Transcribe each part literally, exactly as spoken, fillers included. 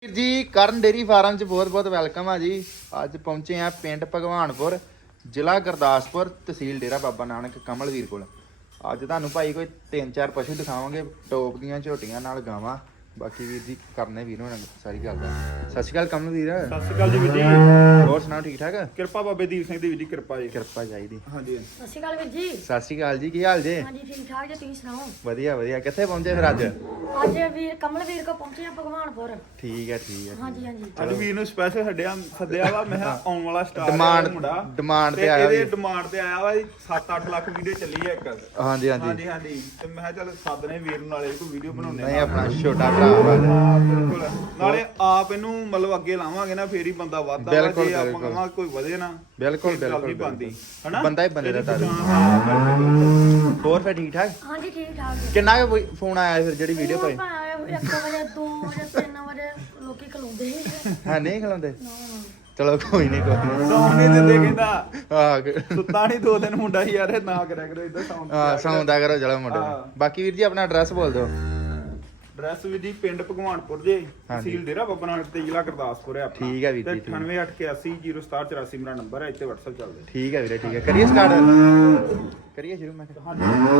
ਵੀਰ ਜੀ ਕਰਨ dairy farm 'ਚ ਬਹੁਤ ਬਹੁਤ ਵੈਲਕਮ ਆ ਜੀ। ਅੱਜ ਪਹੁੰਚੇ ਆ ਪਿੰਡ ਭਗਵਾਨਪੁਰ, ਜ਼ਿਲ੍ਹਾ ਗੁਰਦਾਸਪੁਰ, ਤਹਿਸੀਲ ਡੇਰਾ ਬਾਬਾ ਨਾਨਕ, ਕਮਲਵੀਰ ਕੋਲ। ਅੱਜ ਤੁਹਾਨੂੰ ਭਾਈ ਕੋਈ ਤਿੰਨ ਚਾਰ ਪਸ਼ੂ ਦਿਖਾਵਾਂਗੇ, ਟੋਪ ਦੀਆਂ ਝੋਟੀਆਂ ਨਾਲ ਗਾਵਾਂ। ਬਾਕੀ ਵੀਰ ਜੀ ਕਰਨੇ ਵੀਰ ਹੋਣਾ ਸਾਰੀ ਗੱਲ ਦਾ। ਸਤਿ ਸ਼੍ਰੀ ਅਕਾਲ ਕਮਲਵੀਰ। ਸਤਿ ਸ਼੍ਰੀ ਅਕਾਲ ਜੀ ਵੀਰ ਜੀ। ਹੋਰ ਸੁਣਾਓ ਠੀਕ ਠਾਕ? ਕਿਰਪਾ ਬਾਬੇ ਦੀਪ ਸਿੰਘ ਦੀ ਵੀਰ ਜੀ, ਕਿਰਪਾ ਜੀ। ਕਿਰਪਾ ਚਾਹੀਦੀ। ਹਾਂਜੀ ਸਤਿ ਸ਼੍ਰੀ ਅਕਾਲ ਵੀਰ ਜੀ। ਸਤਿ ਸ਼੍ਰੀ ਅਕਾਲ ਜੀ, ਕੀ ਹਾਲ ਜੇ? ਹਾਂਜੀ ਠੀਕ ਠਾਕ ਜੀ, ਤੁਸੀਂ ਸੁਣਾਓ? ਵਧੀਆ ਵਧੀਆ। ਕਿੱਥੇ ਪਹੁੰਚੇ ਫਿਰ ਅੱਜ? ਅੱਜ ਵੀਰ ਕਮਲ ਵੀਰ ਕੋ ਪਹੁੰਚੇ ਆ ਭਗਵਾਨਪੁਰ। ਠੀਕ ਹੈ ਠੀਕ ਹੈ। ਹਾਂਜੀ ਹਾਂਜੀ। ਅੱਜ ਵੀਰ ਨੂੰ ਸਪੈਸ਼ਲ ਛੱਡਿਆ ਸੱਦਿਆ ਵਾ। ਮੈਂ ਕਿਹਾ ਆਉਣ ਵਾਲਾ ਸਟਾਰ ਡਿਮਾਂਡ ਮੁੰਡਾ ਡਿਮਾਂਡ ਤੇ ਤੇ ਆਇਆ ਇਹਦੇ ਜੀ। ਡਿਮਾਂਡ ਤੇ ਆਇਆ ਵਾ ਸੱਤ ਅੱਠ ਲੱਖ ਵੀਡੀਓ ਚੱਲੀ ਹੈ ਇੱਕ। ਹਾਂਜੀ ਹਾਂਜੀ ਹਾਂਜੀ। ਹਾਂਜੀ। ਤੇ ਮੈਂ ਕਿਹਾ ਚੱਲ ਸੱਦਨੇ ਵੀਰ ਨੂੰ, ਨਾਲੇ ਕੋਈ ਵੀਡੀਓ ਬਣਾਉਣੇ ਨਹੀਂ ਆਪਣਾ ਛੋਟਾ ਭਰਾ ਵਾ। ਬਿਲਕੁਲ। ਨਾਲੇ ਆਪ ਇਹਨੂੰ ਮਤਲਬ ਅੱਗੇ ਲਾਵਾਂਗੇ ਨਾ, ਫੇਰ ਹੀ ਬੰਦਾ ਵੱਧਦਾ ਵਾ। ਬਿਲਕੁਲ, ਜੇ ਆਪਾਂ ਬਿਲਕੁਲ। ਕਹਾਂ ਕੋਈ ਵਧੇ ਨਾ, ਬਿਲਕੁਲ ਫਿਰ ਗੱਲ ਬਿਲਕੁਲ ਨਹੀਂ ਬਣਦੀ ਹਨਾ। ਬੰਦਾ ਹੀ ਬੰਦੇ ਦਾ ਇਹਦੀ ਤਾਰੂ। ਪਛਾਣ, ਹਾਂ, ਬਿਲਕੁਲ। ਹੋਰ ਫਿਰ ਠੀਕ ਠਾਕ? ਹਾਂਜੀ ਠੀਕ ਠਾਕ ਜੀ। ਕਿੰਨਾ ਕੁ ਫੋਨ ਆਇਆ ਫਿਰ ਜਿਹੜੀ ਵੀਡੀਓ ਪਾਈ? ਇੱਕ ਵਜੇ ਦੋ ਵਜੇ ਤਿੰਨ ਵਜੇ ਲੋਕੀ ਖਲੋਂਦੇ ਸੀ। ਹਾਂ ਨਹੀਂ ਖਲਾਉਂਦੇ? ਨਾ, ਨਾ। ਚਲੋ ਕੋਈ ਨਹੀਂ ਕੋਈ ਨੀ। ਸੌਣ ਨਹੀਂ ਦਿੰਦੇ ਕਹਿੰਦਾ। ਆਹ ਸੁੱਤਾ ਨਹੀਂ ਦੋ ਦਿਨ ਮੁੰਡਾ ਹੀ ਯਾਰ, ਨਾ ਕਰਿਆ ਕਰੋ ਇਦਾਂ ਸੌਣ। ਹਾਂ ਸੌਂਦਾ ਕਰੋ ਚਲੋ ਮੁੰਡੇ ਨੂੰ। ਹਾਂ। ਬਾਕੀ ਵੀਰ ਜੀ ਆਪਣਾ ਐਡਰੈਸ ਬੋਲ ਦਿਓ। ਐਡਰੈਸ ਵੀ ਜੀ ਪਿੰਡ ਭਗਵਾਨਪੁਰ ਜੇ, ਤਹਿਸੀਲ ਡੇਰਾ ਬਾਬਾ ਨਾਨਕ ਤੇ ਜ਼ਿਲ੍ਹਾ ਗੁਰਦਾਸਪੁਰ ਹੈ ਆਪਣਾ। ਠੀਕ ਹੈ ਵੀਰ ਜੀ, ਤੇ ਠੀਕ। ਅਠਾਨਵੇਂ ਅੱਠ ਸੌ ਇਕਿਆਸੀ ਜ਼ੀਰੋ ਸਤਾਰਾਂ ਚੁਰਾਸੀ ਮੇਰਾ ਨੰਬਰ ਹੈ, ਇੱਥੇ WhatsApp ਚੱਲਦਾ। ਠੀਕ ਹੈ ਵੀਰੇ ਠੀਕ ਹੈ। ਕਰੀਏ ਸਟਾਰਟ? ਕਰੀਏ ਸ਼ੁਰੂ? ਮੈਂ ਕਿਹਾ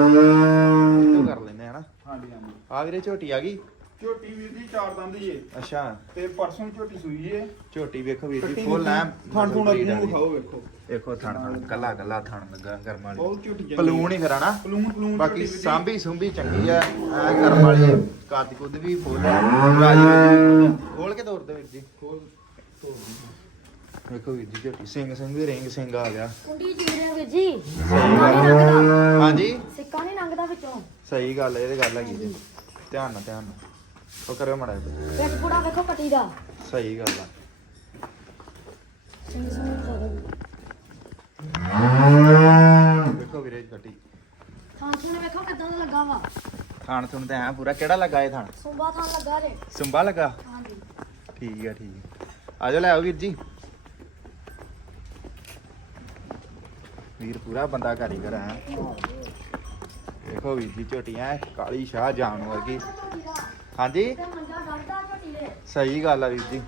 ਹਾਂਜੀ ਕਰ ਲੈਂਦੇ ਹਨਾ। ਹਾਂਜੀ ਹਾਂਜੀ। ਆ ਵੀਰੇ ਝੋਟੀ ਆ ਗਈ। ਝੋਟੀ ਵੀਰ ਜੀ ਚਾਰ ਦੰਦ ਹੀ ਏ, ਅੱਛਾ ਤੇ ਪਰਸੋਂ ਹੀ ਝੋਟੀ ਸੂਈ ਏ। ਝੋਟੀ ਵੇਖੋ ਵੀਰ ਜੀ, ਕੱਟੀ ਫੁੱਲ ਐ। ਥਣ ਥੁਣ ਅੱਗੋਂ ਵਿਖਾਓ, ਵੇਖੋ ਦੇਖੋ ਥਣ ਥਣ ਕੱਲਾ ਕੱਲਾ ਥਣ ਲੱਗਾ ਕਰਮ ਵਾਲੀ। ਬਹੁਤ ਝੋਟੀ ਚੰਗੀ। ਪਲੂਣ ਹੀ ਫਿਰ ਹਨਾ। ਪਲੂਣ ਪਲੂਣ ਬਾਕੀ ਝੋਟੀ ਵੀਰ ਜੀ। ਸਾਂਭੀ ਸੁੰਭੀ ਚੰਗੀ ਆ ਐ ਕਰਮ ਵਾਲੀ। ਕੱਦ ਕੁੱਦ ਵੀ ਫੁੱਲ ਹੈ। ਰਾਜੀ ਵੀਰ ਜੀ ਖੋਲ ਕੇ ਤੋਰ ਦੇ ਵੀਰ ਜੀ। ਖੋਲ ਤੋੜ ਵੇਖੋ ਵੀਰ ਜੀ ਝੋਟੀ ਸਿੰਘ ਸਿੰਘ ਵੀ ਰਿੰਗ ਸਿੰਘ ਆ ਗਿਆ। ਕੁੰਡੀ ਚੀਰੇ ਵੀਰ ਜੀ। ਸਿੱਕਾ ਨਹੀਂ ਲੰਘਦਾ। ਹਾਂਜੀ ਸਿੱਕਾ ਨਹੀਂ ਲੰਘਦਾ ਵਿੱਚੋਂ। ਸਹੀ ਗੱਲ ਹੈ, ਇਹ ਤੇ ਗੱਲ ਹੈਗੀ ਜੀ। ਧਿਆਨ ਨਾਲ ਧਿਆਨ ਨਾਲ ਉਹ ਕਰਿਓ ਮਾੜਾ ਜਿਹਾ। ਵਿੱਚ ਪੂੜਾ ਵੇਖੋ ਕੱਟੀ ਦਾ। ਸਹੀ ਗੱਲ ਆ। ਸਿੰਘ ਸਿੰਘ ਖਾਵੇ। ਵੇਖੋ ਵੀਰੇ ਕੱਟੀ ਥਾਂ ਥੂਣ ਵੇਖੋ ਕਿਦਾਂ ਦਾ ਲੱਗਾ ਵਾ। ਥਾਣ ਥੁਣ ਤੇ ਐ ਪੂਰਾ ਕਿਹੜਾ ਲੱਗਾ ਇਹ ਥਾਣ? ਸੁੰਬਾ ਥਾਂ ਲੱਗਾ ਜੇ। ਸੁੰਬਾ ਲੱਗਾ? ਹਾਂਜੀ। ਠੀਕ ਆ ਠੀਕ ਆ। ਆ ਜਾਓ ਲੈ ਆਓ ਵੀਰ ਜੀ। ਵੀਰ ਪੂਰਾ ਬੰਦਾ ਕਾਰੀਗਰ ਹੈ। ਦੇਖੋ ਵੀਰ ਜੀ ਝੋਟੀਆਂ ਕਾਲੀ ਸ਼ਾਹ ਜਾਨ ਵਰਗੀ। ਹਾਂਜੀ ਤੇ ਮੰਜਾ ਡੰਡਾ ਝੋਟੀ ਦੇ। ਸਹੀ ਗੱਲ ਆ ਵੀਰ ਜੀ,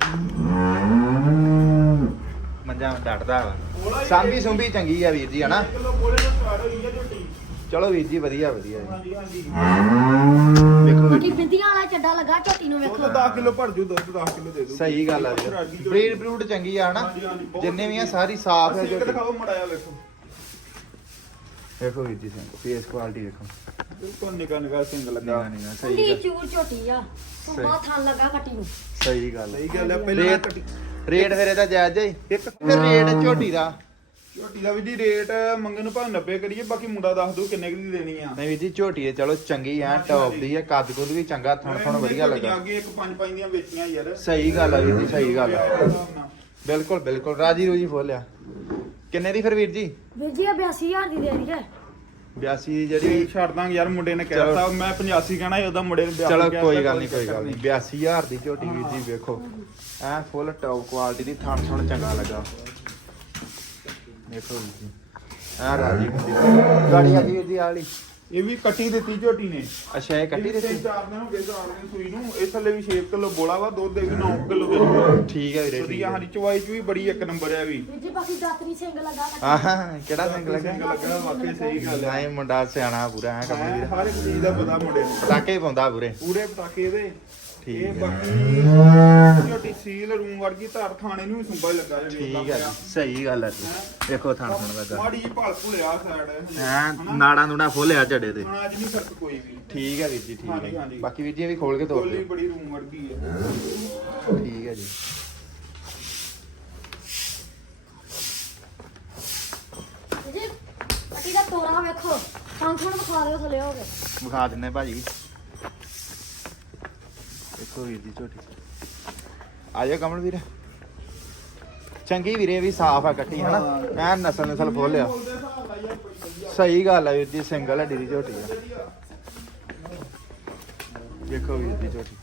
ਮੰਜਾ ਡੱਟਦਾ ਵਾ। ਸਾਂਭੀ ਸੁੰਭੀ ਚੰਗੀ ਆ ਵੀਰ ਜੀ ਹਨਾ। ਕਿਲੋ ਕੋਲੇ ਤੋਂ ਸਟਾਰਟ ਹੋਈ ਹੈ ਝੋਟੀ। ਚਲੋ ਵੀਰ ਜੀ ਵਧੀਆ ਵਧੀਆ ਜੀ। ਹਾਂਜੀ ਹਾਂਜੀ। ਵੇਖੋ ਵੀਰ ਬਾਕੀ ਜੀ ਬਿੰਦੀਆਂ ਵਾਲਾ ਚੱਡਾ ਲੱਗਾ ਝੋਟੀ ਨੂੰ ਵੇਖੋ। ਉਹ ਦਸ ਕਿਲੋ ਭਰ ਜੂ, ਦੁੱਧ ਦਸ ਕਿਲੋ ਦੇ ਦੂ। ਸਹੀ ਗੱਲ ਆ ਵੀਰ। ਬਰੀਡ ਬਰੂਡ ਚੰਗੀ ਆ ਹਨਾ। ਹਾਂਜੀ, ਹਾਂਜੀ, ਬਹੁਤ ਜਿੰਨੇ ਵੀ ਆ ਸਾਰੀ ਸਾਫ਼ ਹੈ ਸਿੰਘ ਝੋਟੀ। ਦਿਖਾਓ ਮੜਾਇਆ, ਵੇਖੋ ਵੇਖੋ ਵੀਰ ਜੀ ਸਿੰਘ ਫੇਸ ਕੁਆਲਿਟੀ ਵੇਖੋ। ਬਿਲਕੁਲ ਨਿਕਾ ਨਿਕਾ ਸਿੰਘ ਲੱਗਾ। ਨਿਗਾ ਨਿਗਾ ਸਹੀ ਕੁੰਡੀ ਗੱਲ। ਚੂਰ ਝੋਟੀ ਆ। ਸੁੰਬਾ ਥਾਂ ਲੱਗਾ ਕੱਟੀ ਨੂੰ। ਸਹੀ ਗੱਲ ਸਹੀ ਗੱਲ ਹੈ। ਪਹਿਲਾਂ ਰੇਟ ਕੱਟੀ ਰੇਟ ਫਿਰ ਇਹਦਾ ਜਾਇਜ਼ ਹੈ। ਇੱਕ ਫਿਰ ਰੇਟ ਝੋਟੀ ਦਾ ਝੋਟੀ ਦਾ ਵੀ ਜੀ ਰੇਟ ਮੰਗਣ ਨੂੰ ਭਾਵੇਂ ਨੱਬੇ ਕਰੀਏ, ਬਾਕੀ ਮੁੰਡਾ ਦੱਸ ਦੂ ਕਿੰਨੇ ਕੁ ਦੀ ਦੇਣੀ ਆ। ਨਹੀਂ ਵੀਰ ਜੀ ਝੋਟੀ ਹੈ ਚਲੋ ਚੰਗੀ ਆ, ਟੌਪ ਦੀ ਹੈ, ਕੱਦ ਕੁੱਦ ਵੀ ਚੰਗਾ, ਥਣ ਥਣ ਵਧੀਆ ਲੱਗਾ। ਅੱਗੇ ਇੱਕ ਪੰਜ ਪੰਜ ਦੀਆਂ ਵੇਚੀਆਂ ਯਾਰ। ਸਹੀ ਗੱਲ ਆ ਵੀਰ ਜੀ ਸਹੀ ਗੱਲ ਆ। ਆ। ਬਿਲਕੁਲ ਬਿਲਕੁਲ ਰਾਜੀ ਰੂਜੀ ਫੋਲਿਆ। ਕਿੰਨੇ ਦੀ ਫਿਰ ਵੀਰ ਜੀ? ਵੀਰ ਜੀ ਇਹ ਬਿਆਸੀ ਹਜ਼ਾਰ ਦੀ ਦੇ ਰਹੀ ਹੈ। ਬਿਆਸੀ ਦੀ ਜਿਹੜੀ ਛੱਡ ਦਾਂਗੇ ਯਾਰ, ਮੁੰਡੇ ਨੇ ਕਹਿਤਾ ਮੈਂ ਪਚਾਸੀ ਕਹਿਣਾ ਸੀ, ਉਹਦਾ ਮੁੰਡੇ ਨੇ ਬਿਆਸੀ ਚਲੋ ਕਹਿਤਾ, ਕੋਈ ਗੱਲ ਨਹੀਂ ਕੋਈ ਗੱਲ ਨਹੀਂ। ਬਿਆਸੀ ਹਜ਼ਾਰ ਦੀ ਝੋਟੀ ਵੀਰ ਜੀ ਵੇਖੋ ਐ ਫੁੱਲ ਟੌਪ ਕੁਆਲਿਟੀ ਦੀ, ਥਣ ਥਣ ਚੰਗਾ ਲੱਗਾ। ਦੇਖੋ ਵੀਰ ਜੀ ਐ ਰਾਜੀ ਹੁੰਦੀ ਗਾੜੀ ਆ ਗਈ ਵੀਰ ਜੀ ਆ ਵਾਲੀ। ਇਹ ਵੀ ਕੱਟੀ ਦਿੱਤੀ ਝੋਟੀ ਨੇ। ਅੱਛਾ ਇਹ ਕੱਟੀ ਇਹ ਤਿੰਨ ਦਿੱਤੀ? ਚਾਰ ਦਿਨ ਹੋ ਗਏ ਚਾਰ ਦਿਨ ਸੂਈ ਨੂੰ। ਇਹ ਥੱਲੇ ਵੀ ਛੇ ਕਿਲੋ ਬੋਲਾ ਵਾ, ਦੁੱਧ ਦੇ ਵੀ ਨੌ ਕਿਲੋ ਦੇ। ਠੀਕ ਹੈ ਵੀਰੇ ਠੀਕ ਵਧੀਆ, ਹੈ। ਹਾਂਜੀ ਚਵਾਈ ਚ ਵੀ ਬੜੀ ਇੱਕ ਨੰਬਰ ਹੈ ਵੀ। ਵੀਰ ਜੀ ਬਾਕੀ ਦਾਤਰੀ ਸਿੰਘ ਲੱਗਾ ਕੱਟੀ। ਆਹ ਕਿਹੜਾ ਸਿੰਘ ਲੱਗਾ? ਸਿੰਘ ਲੱਗਾ, ਵਾਕਈ ਸਹੀ ਗੱਲ ਹੈ। ਨਹੀਂ ਮੁੰਡਾ ਸਿਆਣਾ ਪੂਰਾ ਹੈ ਕੰਮ ਵੀਰ। ਹਰ ਇੱਕ ਚੀਜ਼ ਦਾ ਪਤਾ ਮੁੰਡੇ ਨੂੰ। ਪਟਾਕੇ ਪਾਉਂਦਾ ਪੂਰੇ। ਪੂਰੇ ਪਟਾਕੇ ਦੇ। ਠੀਕ ਇਹ ਹੈ। ਬਾਕੀ ਝੋਟੀ ਸੀਲ ਰੂਮ ਵਰਗੀ ਧਾਰ ਥਾਣੇ ਨੂੰ ਵੀ ਸੁੰਬਾ ਹੀ ਲੱਗਾ ਜੇ। ਠੀਕ ਹੈ ਜੀ ਸਹੀ ਗੱਲ ਹੈ ਜੀ। ਦੇਖੋ ਥਣ ਥਣ ਲੱਗਾ ਮਾੜੀ ਜੀ ਭਲ ਭੁਲਿਆ ਸਾਈਡ ਐ ਨਾੜਾ ਨੂੜਾ ਫੋਲਿਆ ਝੜੇ ਤੇ। ਅੱਜ ਨਹੀਂ ਫਰਕ ਕੋਈ ਵੀ। ਠੀਕ ਹੈ ਵੀਰ ਜੀ ਠੀਕ ਹਾਂਜੀ, ਹੈ। ਹਾਂਜੀ। ਬਾਕੀ ਵੀਰ ਜੀ ਇਹ ਵੀ ਖੋਲ ਕੇ ਤੋਰ ਗੋਲੀ ਦਿਓ। ਬੜੀ ਰੂਮ ਵਰਗੀ ਹੈ। ਠੀਕ ਹੈ ਜੀ। ਵੀਰ ਜੀ ਕੱਟੀ ਦਾ ਤੋਰਾ ਵੇਖੋ। ਥਾਂ ਥਾਂ ਵਿਖਾ ਦਿਓ ਥੱਲੇ ਹੋ ਕੇ। ਵਿਖਾ ਦਿੰਨੇ ਭਾਜੀ। ਦੇਖੋ ਵੀਰ ਜੀ ਝੋਟੀ ਆ ਜਾ ਕਮਲ ਵੀਰ। ਚੰਗੀ ਵੀਰੇ ਵੀ ਸਾਫ਼ ਆ ਕੱਟੀ ਹਨਾ। ਐ ਨਸਲ ਨਸਲ ਫੋਲਿਆ। ਸਹੀ ਗੱਲ ਆ ਵੀਰ ਜੀ ਸਿੰਗਲ ਹੱਡੀ ਦੀ ਝੋਟੀ ਆ। ਦੇਖੋ ਵੀਰ ਦੀ ਝੋਟੀ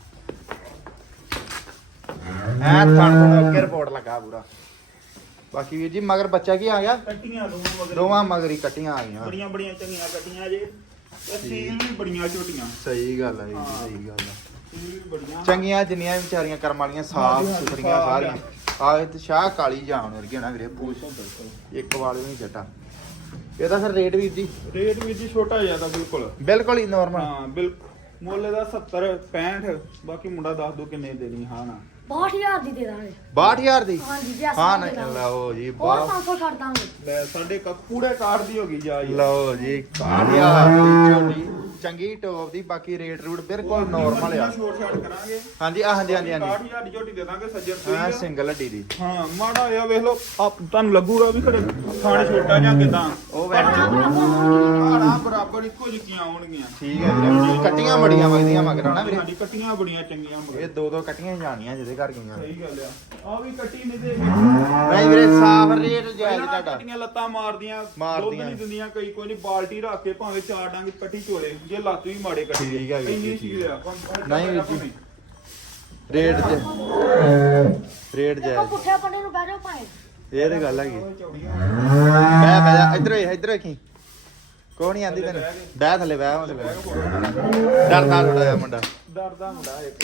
ਐ ਥਣ ਥਣ ਓਕੇ ਰਿਪੋਰਟ ਲੱਗਾ ਪੂਰਾ। ਬਾਕੀ ਵੀਰ ਜੀ ਮਗਰ ਬੱਚਾ ਕੀ ਆ ਗਿਆ? ਕੱਟੀਆਂ ਦੋਵਾਂ ਮਗਰ ਦੋਵਾਂ ਮਗਰ ਹੀ ਕੱਟੀਆਂ ਆ ਗਈਆਂ। ਬੜੀਆਂ ਬੜੀਆਂ ਚੰਗੀਆਂ ਕੱਟੀਆਂ ਜੇ। ਤੇ ਸੀਲ ਵੀ ਬੜੀਆਂ ਝੋਟੀਆਂ। ਸਹੀ ਗੱਲ ਆ ਵੀਰ ਜੀ ਸਹੀ ਗੱਲ ਆ। ਇਹ ਵੀ ਬੜੀਆਂ ਚੰਗੀਆਂ ਜਿੰਨੀਆਂ ਵੀ ਵਿਚਾਰੀਆਂ ਕਰਮ ਵਾਲੀਆਂ ਸਾਫ ਹਾਂਜੀ, ਹਾਂਜੀ, ਸੁਥਰੀਆਂ ਸਾਫ਼ ਸਾਰੀਆਂ ਆਹ ਤੇ ਸ਼ਾਹ ਕਾਲੀ ਜਾਣ ਵਰਗੀ ਨਾ ਵੀਰੇ ਪੂਛ ਇੱਕ ਵਾਲ ਵੀ ਨਹੀਂ ਚੱਟਾ ਇਹਦਾ ਫਿਰ ਰੇਟ ਵੀਰ ਜੀ ਰੇਟ ਵੀ ਜੀ ਛੋਟਾ ਜਿਆਦਾ ਬਿਲਕੁਲ ਬਿਲਕੁਲ ਹੀ ਨਾਰਮਲ ਹਾਂ ਬਿਲਕੁਲ ਮੁੱਲ ਦਾ ਸੱਤਰ ਪੈਂਹਠ ਬਾਕੀ ਮੁੰਡਾ ਦੱਸ ਦੋ ਕਿੰਨੇ ਦੇਣੀ ਹਾਂ ਨਾ ਬਾਹਠ ਹਜ਼ਾਰ ਦੀ ਦੇ ਦਾਂਗੇ ਬਾਹਠ ਹਜ਼ਾਰ ਦੀ ਹਾਂਜੀ ਜੀ ਅਸੀਂ ਹਾਂ ਦੇ ਨਾ ਦਾਂਗੇ। ਲਓ ਜੀ ਹੋਰ ਬਾਹ ਪੰਜ ਸੌ ਛੱਡ ਦਾਂਗੇ ਲੈ ਸਾਡੇ ਕ- ਕੂੜੇ ਕਾਰਡ ਦੀ ਹੋ ਗਈ ਜਾ ਯਾਰ। ਲਓ ਜੀ ਬਾਹਠ ਹਜ਼ਾਰ ਦੀ ਝੋਟੀ ਚੰਗੀ ਟੋਪ ਦੀ ਬਾਕੀ ਰੇਟ ਰੂਟ ਬਿਲਕੁਲ ਨਾਰਮਲ ਆ ਛੋਟ ਛਾਟ ਕਰਾਂਗੇ ਹਾਂਜੀ ਆ ਹਾਂਜੀ ਹਾਂਜੀ ਹਾਂਜੀ ਸੱਠ ਹਜ਼ਾਰ ਦੀ ਝੋਟੀ ਦੇ ਦਾਂਗੇ ਸੱਜਰ ਹਾਂ ਸੂਈ ਸਿੰਗਲ ਹੱਡੀ ਦੀ ਹਾਂ ਮਾੜਾ ਆ ਵੇਖ ਲਓ ਆਪ ਤੁਹਾਨੂੰ ਲੱਗੂਗਾ ਵੀ ਖੜੇ ਖਾਣੇ ਛੋਟਾ ਜਾਂ ਕਿਦਾਂ ਉਹ ਵੈਸੇ ਆੜਾ ਬਰਾਬਰ ਇੱਕੋ ਜਿਹੀਆਂ ਆਉਣਗੀਆਂ ਠੀਕ ਹੈ ਵੀਰੇ ਕੱਟੀਆਂ ਬੜੀਆਂ ਵਗਦੀਆਂ ਮਗਰ ਨਾ ਵੀਰੇ ਸਾਡੀ ਕੱਟੀਆਂ ਬੜੀਆਂ ਚੰਗੀਆਂ ਮਗਰ ਇਹ ਦੋ ਦੋ ਕੱਟੀਆਂ ਹੀ ਜਾਣੀਆਂ ਜਿਹਦੇ ਘਰ ਗਈਆਂ ਸਹੀ ਗੱਲ ਆ ਆ ਵੀ ਕੱਟੀ ਨਹੀਂ ਦੇ ਨਹੀਂ ਵੀਰੇ ਸਾਫ ਰੇਟ ਜਾਇਜ਼ ਪਹਿਲਾਂ ਤੁਹਾਡਾ ਕੱਟੀਆਂ ਲੱਤਾਂ ਮਾਰਦੀਆਂ ਮਾਰਦੀਆਂ। ਦੁੱਧ ਨਹੀਂ ਦਿੰਦੀਆਂ ਕਈ ਕੋਈ ਨਹੀਂ ਬਾਲਟੀ ਰੱਖ ਕੇ ਭਾਵੇਂ ਚਾਰ ਡੰਗ ਕੱਟੀ ਚੋਲੇ ਜੇ ਲੱਤ ਵੀ ਮਾੜੇ ਕੱਟੀ ਠੀਕ ਆ ਵੀਰ ਜੀ, ਇੰਨੀ ਠੀਕ ਚੀਜ਼ ਆ ਨਹੀਂ ਵੀਰ ਜੀ। ਰੇਟ ਚ ਰੇਟ ਦੇਖੋ ਜਾਇਜ਼ ਪੁੱਠੇ ਪੰਡੇ ਨੂੰ ਬਹਿ ਜਾਓ ਭਾਵੇਂ ਇਹ ਤੇ ਗੱਲ ਹੈਗੀ ਚੌੜੀਆਂ ਬੈ ਬੈ ਜਾ ਇੱਧਰ ਵੇਖ ਇੱਧਰ ਵੇਖੀ ਕੋਈ ਨਹੀਂ ਆਂਦੀ ਤੈਨੂੰ ਬਹਿ ਥੱਲੇ ਬਹਿ ਉਹਦੇ ਬਹਿ ਡਰਦਾ ਥੋੜਾ ਜਿਹਾ ਮੁੰਡਾ ਡਰਦਾ ਮੁੰਡਾ ਇੱਕ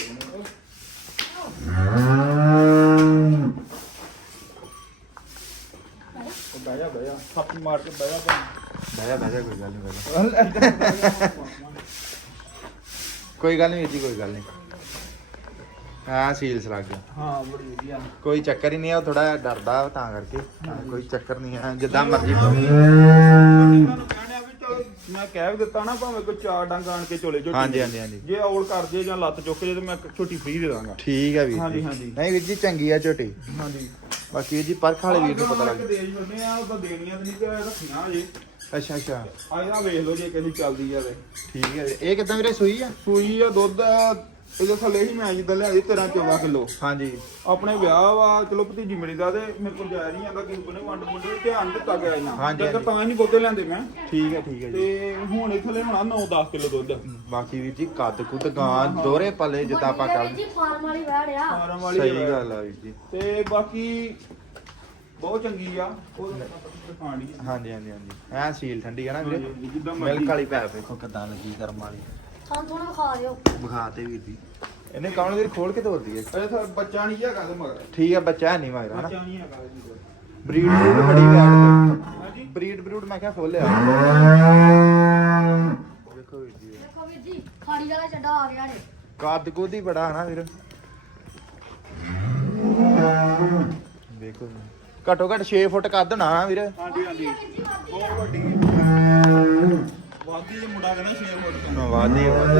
ਬਹਿ ਜਾ ਬਹਿ ਜਾ ਥੱਪ ਮਾਰ ਕੇ ਬਹਿ ਜਾ ਬਹਿ ਜਾ ਬਹਿ ਜਾ ਕੋਈ ਗੱਲ ਨਹੀਂ ਬਹਿ ਜਾ ਕੋਈ ਗੱਲ ਨਹੀਂ ਵੀਰ ਜੀ ਕੋਈ ਗੱਲ ਨਹੀਂ ਹਾਂ ਸੀਲਸ ਲੱਗ ਗਿਆ ਹਾਂ ਬੜੀ ਵਧੀਆ ਕੋਈ ਚੱਕਰ ਹੀ ਨਹੀਂ ਆ ਉਹ ਥੋੜਾ ਡਰਦਾ ਤਾਂ ਕਰਕੇ ਹਾਂ, ਕੋਈ ਚੱਕਰ ਨਹੀਂ ਹੈ ਜਿੱਦਾਂ ਮਰਜ਼ੀ ਪਾਓ। ਉਹਨਾਂ ਨੂੰ ਕਹਿਣਿਆ ਵੀ ਚਲੋ ਮੈਂ ਕਹਿ ਵੀ ਦਿੱਤਾ ਨਾ ਭਾਵੇਂ ਕੋਈ ਚਾਰ ਡੰਗ ਆਣ ਕੇ ਚੋਲੇ ਝੋਟੀ ਹਾਂਜੀ ਹਾਂਜੀ ਹਾਂਜੀ ਜੇ ਔਲ ਕਰ ਜੇ ਜਾਂ ਲੱਤ ਚੁੱਕ ਜੇ ਤੇ ਮੈਂ ਛੋਟੀ ਫ੍ਰੀ ਦੇ ਦਾਂਗਾ ਠੀਕ ਹੈ ਵੀਰ ਹਾਂਜੀ, ਜੀ ਹਾਂਜੀ। ਨਹੀਂ ਵੀਰ ਜੀ ਚੰਗੀ ਆ ਝੋਟੀ ਹਾਂਜੀ ਬਾਕੀ ਵੀਰ ਜੀ ਪਰਖ ਵਾਲੇ ਵੀਰ ਨੂੰ ਪਤਾ ਲੱਗ ਦੇ ਛੱਡਨੇ ਆ ਉਹਦਾ ਦੇਣੀਆਂ ਤੇ ਨਹੀਂ ਕਿ ਰੱਖੀਆਂ ਅਜੇ ਅੱਛਾ ਅੱਛਾ ਆਇਆ ਵੇਖ ਲਓ ਜੇ ਕਿਸੇ ਚੱਲਦੀ ਜਾਵੇ ਠੀਕ ਹੈ ਇਹ ਕਿਦਾਂ ਵੀਰੇ ਸੂਈ ਆ ਸੂਈ ਆ ਦੁੱਧ ਇਹਦੇ ਥੱਲੇ ਹੀ ਮੈਂ ਜਿੱਦਾਂ ਲਿਆਈ ਤੇਰਾਂ ਚੌਦਾਂ ਕਿਲੋ ਹਾਂਜੀ ਆਪਣੇ ਵਿਆਹ ਵਾ ਚਲੋ ਭਤੀਜੀ ਮੇਰੀ ਦਾ ਤੇ ਮੇਰੇ ਕੋਲ ਜਾ ਨਹੀਂ ਜਾਂਦਾ ਕਿਸੇ ਨੇ ਵੰਡ ਮੁੰਡੇ ਨੂੰ ਧਿਆਨ ਦਿੱਤਾ ਗਿਆ ਇਹਨਾਂ ਹਾਂਜੀ, ਤੇ ਹਾਂਜੀ। ਤਾਂ ਹੀ ਨਹੀਂ ਬਹੁਤੇ ਲਿਆਂਦੇ ਮੈਂ ਠੀਕ ਹੈ ਠੀਕ ਹੈ ਜੀ ਤੇ ਹੁਣ ਇੱਥੇ ਲਿਆਉਣਾ ਨੌ ਦਸ ਕਿਲੋ ਦੁੱਧ ਬਾਕੀ ਵੀਰ ਜੀ ਕੱਦ ਕੁੱਦ ਗਾਂ ਦੋਰੇ ਪਲੇ ਜਿੱਦਾਂ ਆਪਾਂ ਵੱਡੀ ਕਰ ਵੀਰ ਜੀ ਫਾਰਮ ਵਾਲੀ ਵੈੜ ਆ ਫਾਰਮ ਵਾਲੀ ਸਹੀ ਆ। ਗੱਲ ਆ ਵੀਰ ਜੀ ਤੇ ਬਾਕੀ ਬਹੁਤ ਚੰਗੀ ਆ ਉਹ ਖਾਣੀ ਹਾਂਜੀ ਹਾਂਜੀ ਹਾਂਜੀ ਐ ਸੀਲ ਠੰਡੀ ਆ ਨਾ ਵੀਰੇ ਜਿੱਦਾਂ ਮਿਲਕ ਮਰਜ਼ੀ ਵਾਲੀ ਪੈਪ ਦੇਖੋ ਕਿਦਾਂ ਲੱਗੀ ਕਰਮ ਵਾਲੀ ਸਾਨੂੰ ਥੋੜਾ ਵਿਖਾ ਦਿਓ ਵਿਖਾ ਤੇ ਵੀਰ ਜੀ ਇਹਨੇ ਕੌਣ ਵੀਰ ਖੋਲ ਕੇ ਤੋਰਦੀ ਹੈ ਇਹ ਤਾਂ ਬੱਚਾ ਨਹੀਂ ਹੈਗਾ ਤੇ ਮਗਰ ਠੀਕ ਹੈ ਬੱਚਾ ਨਹੀਂ ਮਾਇਰਾ ਬੱਚਾ ਨਹੀਂ ਹੈਗਾ ਇਹਦੇ ਕੋਲ। ਬਰੀਡ ਬਰੂਡ ਬੜੀ ਵੈਡ ਹਾਂਜੀ ਬਰੀਡ ਬਰੂਡ ਮੈਂ ਕਿਹਾ ਫੁੱਲ ਆ ਦੇਖੋ ਵੀਰ ਜੀ ਦੇਖੋ ਵੀਰ ਜੀ ਖਾੜੀ ਵਾਲਾ ਚੱਡਾ ਆ ਗਿਆ ਨੇ ਕੱਦ ਕੁੱਦ ਹੀ ਬੜਾ ਹਨਾ ਵੀਰ ਦੇਖੋ ਘੱਟੋ ਘੱਟ ਛੇ ਫੁੱਟ ਕੱਦ ਨਾ ਵੀਰ ਹਾਂਜੀ ਹਾਂਜੀ ਬਹੁਤ ਵੱਡੀ ਵਾਦੀ ਦੇ ਮੁੰਡਾ ਕਹਿੰਦਾ ਛੇ ਫੁੱਟ ਦਾ ਵਾਦੇ ਵਾਦੇ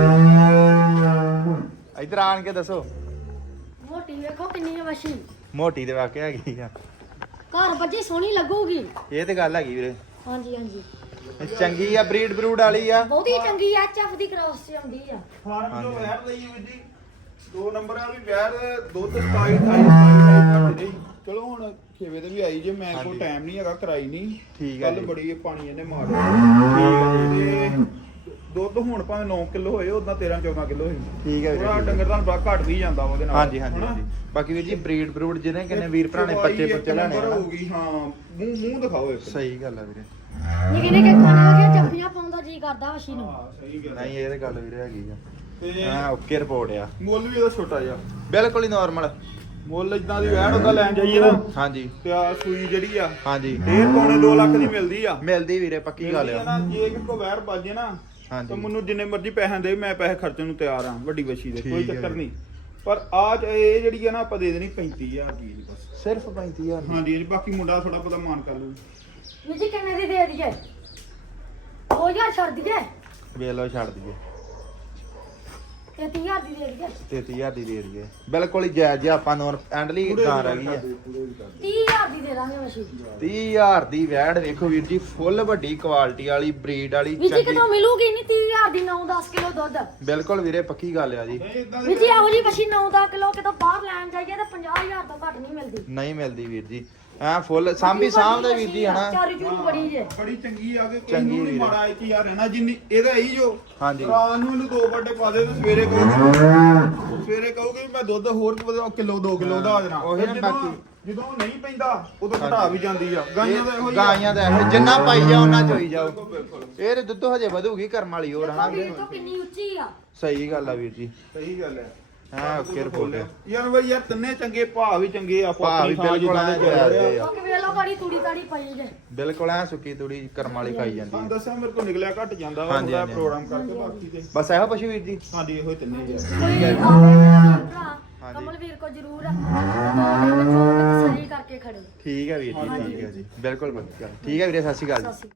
ਇਧਰ ਆਣ ਕੇ ਦੱਸੋ ਮੋਟੀ ਵੇਖੋ ਕਿੰਨੀ ਹੈ ਮੱਛੀ ਮੋਟੀ ਦੇ ਵਾਕਿਆ ਹੈਗੀ ਆ ਘਰ ਬੱਜੀ ਸੋਹਣੀ ਲੱਗੂਗੀ ਇਹ ਤੇ ਗੱਲ ਹੈਗੀ ਵੀਰੇ ਹਾਂਜੀ ਹਾਂਜੀ ਇਹ ਚੰਗੀ ਆ ਬਰੀਡ ਬਰੂਡ ਵਾਲੀ ਆ ਬਹੁਤੀ ਚੰਗੀ ਐਚ ਐਫ ਦੀ ਕ੍ਰਾਸ ਚ ਆਉਂਦੀ ਆ ਫਾਰਮ ਤੋਂ ਵੈਰ ਲਈ ਵੀ ਜੀ ਦੋ ਨੰਬਰ ਆ ਵੀ ਵੈਰ ਦੁੱਧ ਸਤਾਈ ਅਠਾਈ ਸਤਾਈ ਘੱਟ ਰਹੀ ਚਲੋ ਹੁਣ ਖੇਵੇ ਤੇ ਵੀ ਆਈ ਜੇ ਮੈਂ ਕੋਲ ਹਾਂਜੀ। ਟਾਈਮ ਨਹੀਂ ਹੈਗਾ ਕਰਾਈ ਨਹੀਂ ਠੀਕ ਆ ਕੱਲ ਜੀ। ਬੜੀ ਪਾਣੀ ਇਹਨੇ ਮਾਰ ਠੀਕ ਹੈ ਜੀ ਤੇ ਦੁੱਧ ਹੁਣ ਭਾਵੇਂ ਨੌ ਕਿਲੋ ਹੋਏ ਉਦਾਂ ਤੇਰਾਂ ਚੌਦਾਂ ਕਿਲੋ ਹੋਈ ਠੀਕ ਹੈ ਥੋੜਾ ਵੀਰੇ ਡੰਗਰ ਤੁਹਾਨੂੰ ਬੜਾ ਘੱਟ ਵੀ ਜਾਂਦਾ ਉਹਦੇ ਨਾਲ ਹਾਂਜੀ ਹਾਂਜੀ ਹਨਾ? ਹਾਂਜੀ ਬਾਕੀ ਵੀਰ ਜੀ ਬਰੀਡ ਬਰੂਡ ਜਿਹਨੇ ਕਿੰਨੇ ਵੀਰ ਭਰਾ ਨੇ ਚਵਾਈ ਬੱਚੇ ਇੱਕ ਪੁੱਛੇ ਲੈਣੇ ਨੰਬਰ ਆ ਨਾ। ਹੋਊਗੀ ਹਾਂ ਮੂੰਹ ਮੂੰਹ ਦਿਖਾਓ ਇੱਕ ਸਹੀ ਗੱਲ ਆ ਵੀਰੇ ਨਿੱਕੇ ਨਿੱਕੇ ਖਾਣੇ ਵਗੇ ਚੱਪੀਆਂ ਪਾਉਂਦਾ ਜੀ ਕਰਦਾ ਮੱਛੀ ਨੂੰ ਹਾਂ ਸਹੀ ਗੱਲ ਨਹੀਂ ਇਹ ਤੇ ਗੱਲ ਵੀਰੇ ਹੈਗੀ ਆ ਤੇ ਹਾਂ ਓਕੇ ਰਿਪੋਰਟ ਆ ਮੁੱਲ ਵੀ ਇਹਦਾ ਛੋਟਾ ਜਿਹਾ ਬਿਲਕੁਲ ਹੀ ਨਾਰਮਲ ਮੁੱਲ ਇਦਾਂ ਦੀ ਵੈਣ ਉਹਦਾ ਲੈਣ ਜਾਈਏ ਨਾ ਹਾਂਜੀ ਤੇ ਆ ਸੂਈ ਜਿਹੜੀ ਆ ਹਾਂਜੀ ਡੇਢ ਪੌਣੇ ਦੋ ਲੱਖ ਦੀ ਮਿਲਦੀ ਆ ਮਿਲਦੀ ਵੀਰੇ ਪੱਕੀ ਗੱਲ ਮਿਲਦੀ ਆ ਨਾ ਜੇ ਕਿ ਕੋ ਵੈਰ ਬਾਜੇ ਨਾ ਹਾਂਜੀ ਤਾਂ ਮੈਨੂੰ ਜਿੰਨੇ ਮਰਜ਼ੀ ਪੈਸੇ ਦੇ ਮੈਂ ਪੈਸੇ ਖਰਚਣ ਨੂੰ ਤਿਆਰ ਆ ਵੱਡੀ ਬੱਚੀ ਦੇ ਕੋਈ ਠੀਕ ਹੈ ਚੱਕਰ ਜੀ। ਨਹੀਂ ਪਰ ਆ ਇਹ ਜਿਹੜੀ ਆ ਨਾ ਆਪਾਂ ਦੇ ਦੇਣੀ ਪੈਂਤੀ ਹਜ਼ਾਰ ਦੀ ਜੀ ਬਸ ਸਿਰਫ ਪੈਂਤੀ ਹਜ਼ਾਰ ਦੀ। ਹਾਂਜੀ ਜੀ ਬਾਕੀ ਮੁੰਡਾ ਥੋੜਾ ਬਹੁਤਾ ਮਾਨ ਕਰ ਲੂ ਵੀਰ ਜੀ ਕਿੰਨੇ ਦੀ ਦੇ ਦਈਏ ਦੋ ਹਜ਼ਾਰ ਛੱਡ ਦਈਏ ਵੇਖ ਲਓ ਛੱਡ ਦਈਏ ਤੇ ਤੀਹ ਹਜ਼ਾਰ ਦੀ ਦੇ ਦਈਏ ਤੇਤੀ ਹਜ਼ਾਰ ਦੀ ਦੇ ਦਈਏ ਬਿਲਕੁਲ ਹੀ ਜਾਇਜ਼ ਜਿਹਾ ਆਪਾਂ ਨੂੰ ਐਂਡਲੀ ਗਾਂ ਰਹਿ ਗਈ ਆ ਤੀਹ ਹਜ਼ਾਰ ਦੀ ਦੇ ਦਾਂਗੇ ਮੱਛੀ ਤੀਹ ਹਜ਼ਾਰ ਦੀ ਵੈੜ ਵੇਖੋ ਵੀਰ ਜੀ ਫੁੱਲ ਵੱਡੀ ਕੁਆਲਿਟੀ ਵਾਲੀ ਬਰੀਡ ਵਾਲੀ ਵੀਰ ਜੀ ਚੰਗੀ ਕਿਤੋਂ ਮਿਲੂਗੀ ਨਹੀਂ ਤੀਹ ਹਜ਼ਾਰ ਦੀ ਨੌ ਦਸ ਕਿਲੋ ਦੁੱਧ ਬਿਲਕੁਲ ਵੀਰੇ ਪੱਕੀ ਗੱਲ ਆ ਜੀ ਵੀਰ ਜੀ ਇਹੋ ਜੀ ਮੱਛੀ ਨੌ ਦਸ ਕਿਲੋ ਕਿਤੋਂ ਬਾਹਰ ਲੈਣ ਜਾਈਏ ਤਾਂ ਪੰਜਾਹ ਹਜ਼ਾਰ ਤੋਂ ਘੱਟ ਨਹੀਂ ਮਿਲਦੀ ਨਹੀਂ ਮਿਲਦੀ ਵੀਰ ਜੀ ਐ ਫੁੱਲ ਸਾਂਭੀ ਸਾਂਭਦੇ ਵੀਰ ਜੀ ਹਨਾ ਚਾਰੀ ਚੂਰ ਬੜੀ ਜੇ ਬੜੀ ਚੰਗੀ ਆ ਕਿ ਚੰਗੀ ਕਿੰਨੂੰ ਨਹੀਂ ਵੀਰੇ। ਮਾੜਾ ਇੱਕ ਯਾਰ ਰਹਿਣਾ ਜਿੰਨੀ ਇਹਦਾ ਹੀ ਜੋ ਹਾਂਜੀ। ਰਾਤ ਨੂੰ ਇਹਨੂੰ ਦੋ ਵੱਡੇ ਪਾ ਦੇ ਤੇ ਸਵੇਰੇ ਕਹੂਗੀ ਸਵੇਰੇ ਕਹੂਗੀ ਵੀ ਮੈਂ ਦੁੱਧ ਹੋਰ ਕਿਲੋ ਦੋ ਕਿਲੋ ਦਾ ਆ ਜਾਣਾ ਉਹੀ ਨਾ ਜਦੋਂ- ਬਾਕੀ। ਜਦੋਂ ਨਹੀਂ ਪੈਂਦਾ ਉਦੋਂ ਘਟਾ ਵੀ ਜਾਂਦੀ ਆ ਗਾਈਆਂ ਦਾ ਇਹੋ ਹੀ ਆ। ਗਾਈਆਂ ਦਾ ਇਹੋ ਜਿੰਨਾ ਪਾਈ ਜਾ ਉਹਨਾਂ ਚੋਈ ਜਾਓ ਬਿਲਕੁਲ, ਬਿਲਕੁਲ। ਇਹ ਤੇ ਦੁੱਧ ਹਜੇ ਵਧੂਗੀ ਕਰਮ ਵਾਲੀ ਹੋਰ ਹਨਾ ਦੇਖੋ ਵੀਰ ਵੀਰੇ ਤੋਂ ਕਿੰਨੀ ਉੱਚੀ ਆ ਸਹੀ ਗੱਲ ਆ ਵੀਰ ਜੀ ਸਹੀ ਗੱਲ ਹੈ ਹਾਂ ਓਕੇ ਰਿਪੋਰਟ ਯਾਰ ਬਈ ਯਾਰ ਤਿੰਨੇ ਚੰਗੇ ਭਾਅ ਵੀ ਚੰਗੇ ਆ ਭਾਅ ਵੀ ਥਾਂ ਬਿਲਕੁਲ ਜਿੱਦਾਂ ਦੇ ਐਂ ਚੱਲ ਰਹੇ ਆ। ਜਾਇਜ਼ ਆ। ਬਾਕੀ ਵੇਖ ਲਓ ਗਾੜੀ ਤੂੜੀ ਤਾੜੀ ਪਈ ਜੇ ਬਿਲਕੁਲ ਐ ਸੁੱਕੀ ਤੂੜੀ ਕਰਮ ਵਾਲੀ ਖਾਈ ਜਾਂਦੀ ਤੁਹਾਨੂੰ ਹੈ। ਦੱਸਿਆ ਮੇਰੇ ਕੋਲ ਨਿਕਲਿਆ ਘਟ ਜਾਂਦਾ ਵਾ ਹਾਂਜੀ, ਥੋੜਾ ਹਾਂਜੀ। ਪ੍ਰੋਗਰਾਮ ਕਰਕੇ ਬਾਕੀ ਤੇ ਬਸ ਇਹੋ ਪਸ਼ੂ ਵੀਰ ਜੀ। ਹਾਂਜੀ ਇਹੋ ਹੀ ਤਿੰਨੇ ਹੀ ਆ ਕੋਈ ਆਵੇ ਮੇਰਾ ਭਰਾ ਹਾਂਜੀ। ਕਮਲ ਵੀਰ ਕੋ ਜ਼ਰੂਰ ਆ ਜਦੋਂ ਚੋਕ ਤਸੱਲੀ ਕਰਕੇ ਖੜੇ ਠੀਕ ਹੈ ਵੀਰ ਜੀ ਹਾਂਜੀ, ਠੀਕ ਹੈ ਜੀ ਬਿਲਕੁਲ ਬਿਲਕੁਲ ਠੀਕ ਹੈ ਵੀਰੇ ਸਤਿ ਸ਼੍ਰੀ ਅਕਾਲ ਜੀ। ਸਤਿ ਸ਼੍ਰੀ ਅਕਾਲ।